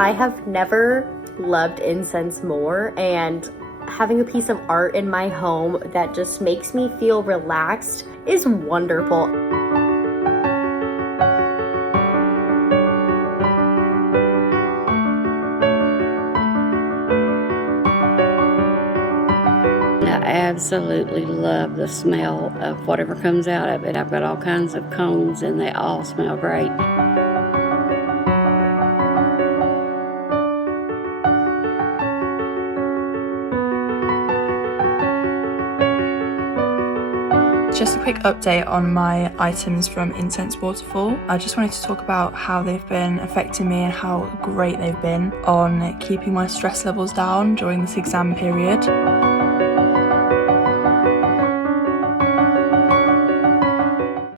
I have never loved incense more, and having a piece of art in my home that just makes me feel relaxed is wonderful. I absolutely love the smell of whatever comes out of it. I've got all kinds of cones and they all smell great. Just a quick update on my items from Inscents Waterfall. I just wanted to talk about how they've been affecting me and how great they've been on keeping my stress levels down during this exam period.